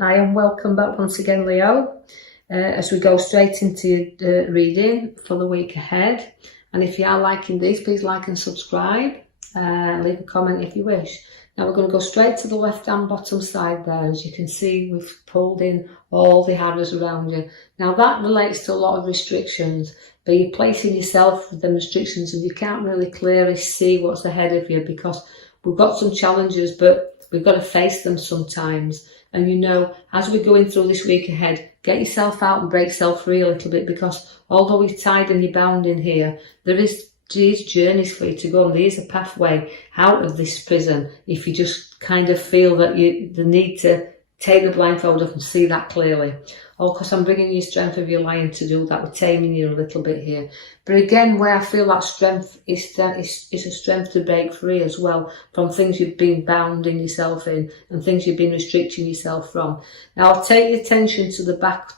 Hi and welcome back once again, Leo, as we go straight into reading for the week ahead. And if you are liking these, please like and subscribe. Leave a comment if you wish. Now we're going to go straight to the left-hand bottom side there. As you can see, we've pulled in all the arrows around you. Now that relates to a lot of restrictions, but you're placing yourself with the restrictions and you can't really clearly see what's ahead of you because we've got some challenges, but we've got to face them sometimes. And you know, as we're going through this week ahead, get yourself out and break yourself free a little bit, because although we're tied and you're bound in here, there is journeys for you to go, and there is a pathway out of this prison if you just kind of feel that the need to take the blindfold off and see that clearly. Oh, because I'm bringing you strength of your lion to do that. We're taming you a little bit here. But again, where I feel that strength is a strength to break free as well from things you've been bounding yourself in and things you've been restricting yourself from. Now, I'll take your attention to the back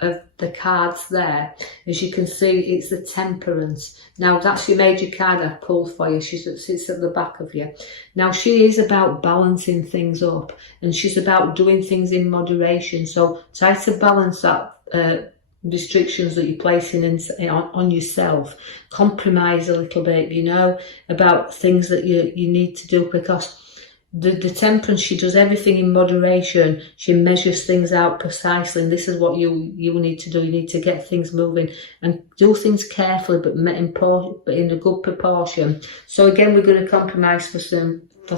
of the cards there. As you can see, it's the Temperance. Now, that's your major card I pulled for you. She sits at the back of you. Now, she is about balancing things up, and she's about doing things in moderation. So try to balance that restrictions that you're placing on yourself. Compromise a little bit, you know, about things that you need to do, because the Temperance, she does everything in moderation. She measures things out precisely, and this is what you need to do. You need to get things moving and do things carefully, but in a good proportion. So again, we're going to compromise for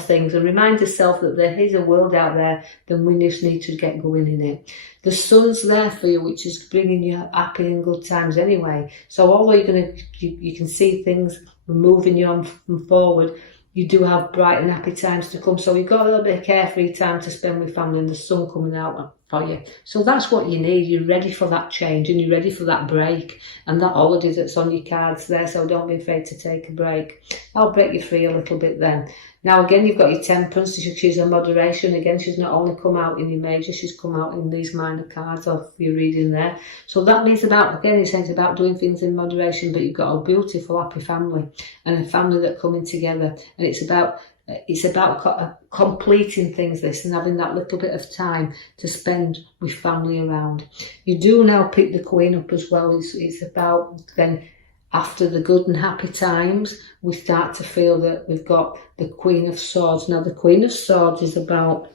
things, and remind yourself that there is a world out there, then we just need to get going in it. The Sun's there for you, which is bringing you happy and good times anyway. So although you can see things moving you on forward, you do have bright and happy times to come. So you've got a little bit of carefree time to spend with family and the sun coming out for you. So that's what you need. You're ready for that change and you're ready for that break and that holiday that's on your cards there. So don't be afraid to take a break. I'll break you free a little bit then. Now again, you've got your Temperance. She's a moderation. Again, she's not only come out in your major, she's come out in these minor cards of your reading there. So that means it's about doing things in moderation, but you've got a beautiful, happy family and a family that coming together. And it's about completing things, this, and having that little bit of time to spend with family around. You do now pick the Queen up as well. It's about then, after the good and happy times, we start to feel that we've got the Queen of Swords. Now, the Queen of Swords is about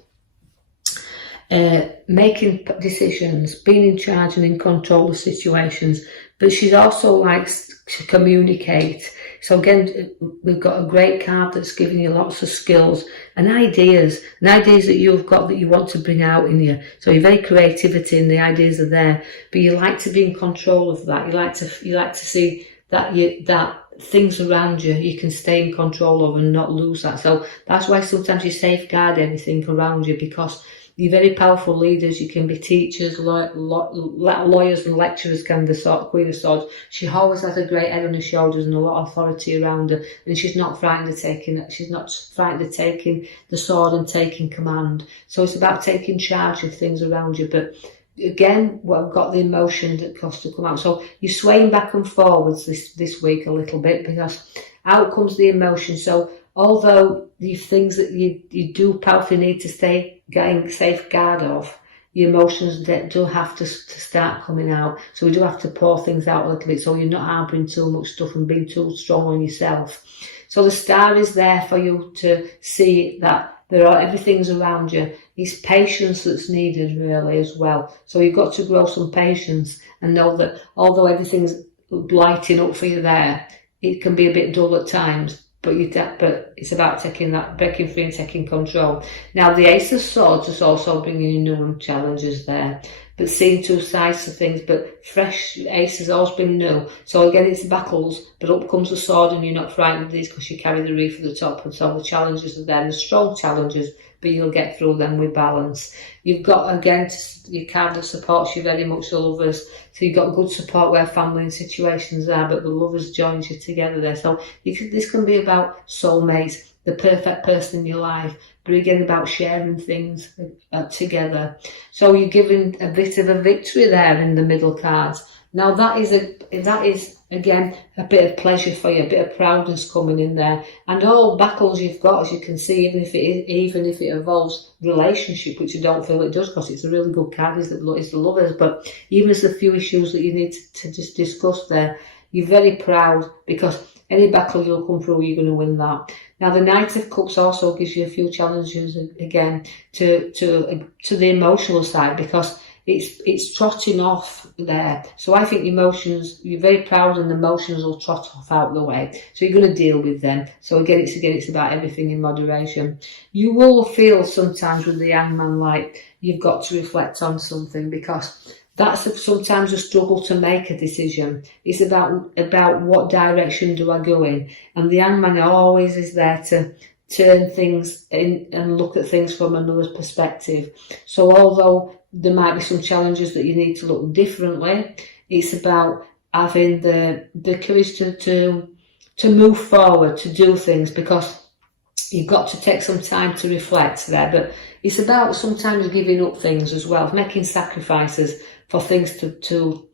making decisions, being in charge and in control of situations, but she also likes to communicate. So again, we've got a great card that's giving you lots of skills and ideas that you've got that you want to bring out in you. So you're very creativity and the ideas are there, but you like to be in control of that. You like to see that things around you can stay in control of and not lose that. So that's why sometimes you safeguard everything around you, because you're very powerful leaders. You can be teachers, lawyers and lecturers, can the sort of Queen of Swords. She always has a great head on her shoulders and a lot of authority around her, and she's not frightened of taking the sword and taking command. So it's about taking charge of things around you. But again, we've got the emotion that costs to come out. So you're swaying back and forwards this week a little bit, because out comes the emotion. So although the things that you do powerfully need to stay getting safeguard of, your emotions do have to start coming out. So we do have to pour things out a little bit, so you're not harbouring too much stuff and being too strong on yourself. So the Star is there for you to see that everything's around you. It's patience that's needed really as well. So you've got to grow some patience and know that although everything's lighting up for you there, it can be a bit dull at times. But it's about breaking free and taking control. Now, the Ace of Swords is also bringing you new challenges there, but seeing two sides to things. But fresh aces always bring new. So again, it's battles, but up comes the sword, and you're not frightened of these because you carry the wreath at the top. And so the challenges are there, and the strong challenges, but you'll get through them with balance. You've got, again, your card that supports you very much, the Lovers. So you've got good support where family and situations are, but the Lovers joins you together there. So this can be about soulmates, the perfect person in your life, but again about sharing things together. So you're giving a bit of a victory there in the middle cards. Now that is again a bit of pleasure for you, a bit of proudness coming in there, and all battles you've got, as you can see, even if it involves relationship, which I don't feel it does, because it's a really good card, is the lovers. But even as the few issues that you need to just discuss there, you're very proud, because any battle you'll come through, you're going to win that. Now the Knight of Cups also gives you a few challenges again to the emotional side, because it's trotting off there. So I think emotions, you're very proud, and the emotions will trot off out the way. So you're going to deal with them. So again, it's about everything in moderation. You will feel sometimes with the Hangman like you've got to reflect on something, because that's sometimes a struggle to make a decision. It's about what direction do I go in, and the Hangman always is there to turn things in and look at things from another perspective. So although there might be some challenges that you need to look differently, it's about having the courage to move forward, to do things, because you've got to take some time to reflect there. But it's about sometimes giving up things as well, making sacrifices for things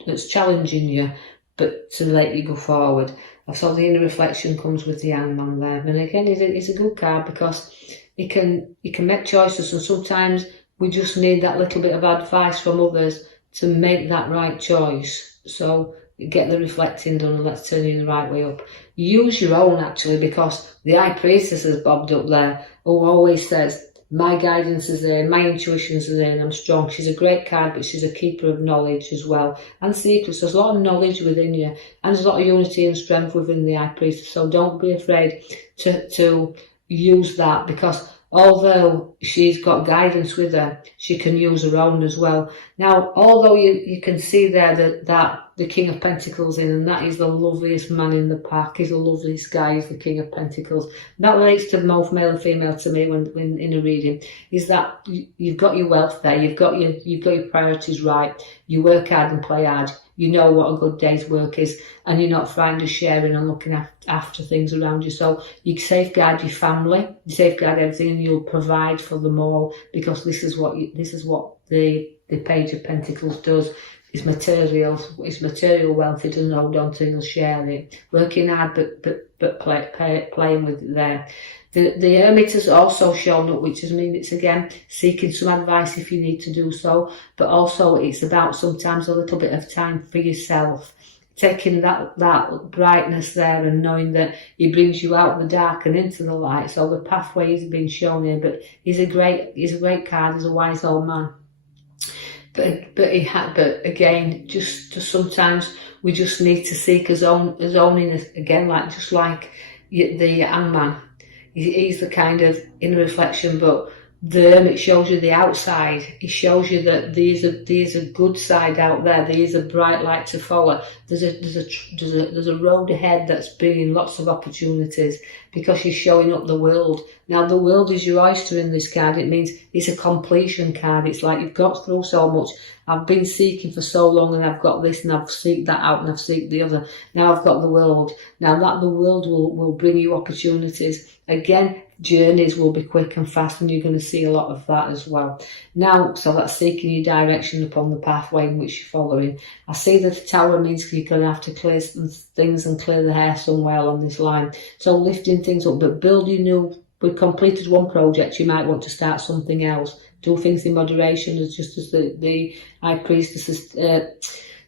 that's challenging you, but to let you go forward. So the inner reflection comes with the Hangman there. And again, it's a good card, because you can make choices, and sometimes we just need that little bit of advice from others to make that right choice. So get the reflecting done, and let's turn you the right way up. Use your own, actually, because the High Priestess has bobbed up there, who always says, my guidance is there, my intuitions are there, and I'm strong. She's a great card, but she's a keeper of knowledge as well, and secrets. There's a lot of knowledge within you, and there's a lot of unity and strength within the High Priestess. So don't be afraid to use that, because although she's got guidance with her, she can use her own as well. Now, although you can see there that the King of Pentacles in, and that is the loveliest man in the pack, he's the loveliest guy, he's the King of Pentacles. That relates to both male and female to me when in a reading, is that you've got your wealth there, you've got your priorities right, you work hard and play hard, you know what a good day's work is, and you're not frightened of sharing and looking after things around you. So you safeguard your family, you safeguard everything, and you'll provide for them all, because this is what the Page of Pentacles does. It's material wealth. It doesn't hold on to, you'll share it. Working hard, but playing with it there. The Hermit has also shown up, which means it's again seeking some advice if you need to do so, but also it's about sometimes a little bit of time for yourself, taking that brightness there and knowing that he brings you out of the dark and into the light. So the pathway is being shown here, but he's a great card. He's a wise old man. But again, just sometimes we just need to seek his own in again, just like the Hangman. He's the kind of inner reflection, but the Hermit shows you the outside. He shows you that there's a good side out there. There's a bright light to follow. There's a road ahead that's bringing lots of opportunities, because you're showing up the world. Now the world is your oyster in this card. It means it's a completion card. It's like you've got through so much. I've been seeking for so long, and I've got this, and I've seeked that out, and I've seeked the other. Now I've got the world. Now that the world will bring you opportunities. Again, journeys will be quick and fast, and you're going to see a lot of that as well. Now, so that's seeking your direction upon the pathway in which you're following. I see that the Tower means you're going to have to clear some things and clear the hair somewhere on this line. So lifting things up, but building new. We've completed one project, you might want to start something else. Do things in moderation, just as the High Priestess, the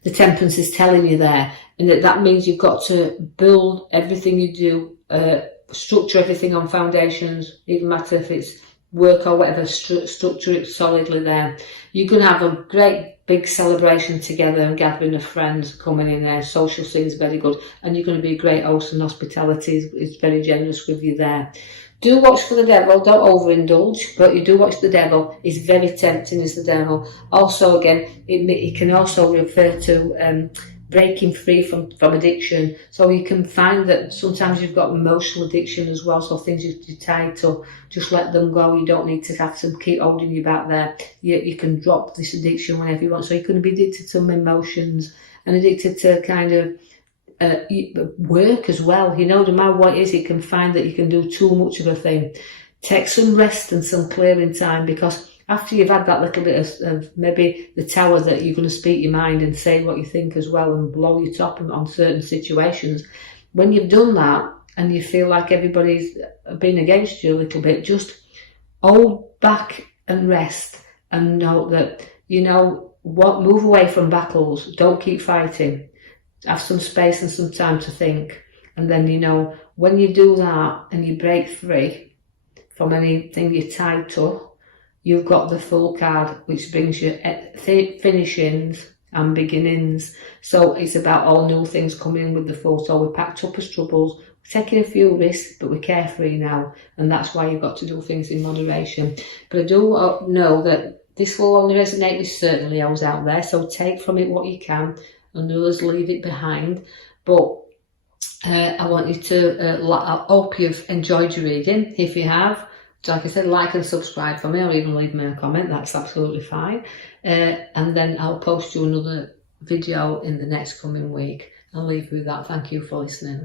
Temperance is telling you there. And that means you've got to build everything you do, structure everything on foundations, even matter if it's work or whatever, structure it solidly there. You're going to have a great big celebration together and gathering of friends coming in there. Social scene's very good, and you're going to be a great host, and hospitality is very generous with you there. Do watch for the devil, don't overindulge, but you do watch the devil. He's very tempting as the devil. Also, again, it can also refer to breaking free from addiction. So you can find that sometimes you've got emotional addiction as well, so things you're tied to, just let them go. You don't need to have to keep holding you back there. You can drop this addiction whenever you want. So you can be addicted to some emotions and addicted to kind of work as well. No matter what it is, you can find that you can do too much of a thing. Take some rest and some clearing time, because after you've had that little bit of maybe the tower that you're going to speak your mind and say what you think as well and blow your top on certain situations, when you've done that and you feel like everybody's been against you a little bit, just hold back and rest and know that, you know what, move away from battles, don't keep fighting, have some space and some time to think. And then, you know, when you do that and you break free from anything you're tied to, you've got the full card, which brings you finishings and beginnings. So it's about all new things coming in with the full. So we're packed up as troubles, we're taking a few risks, but we're carefree now. And that's why you've got to do things in moderation. But I do know that this will only resonate with certain Leos out there. So take from it what you can, and others leave it behind. But I want you to, I hope you've enjoyed your reading. If you have, like I said, like and subscribe for me, or even leave me a comment, that's absolutely fine. And then I'll post you another video in the next coming week. I'll leave you with that. Thank you for listening.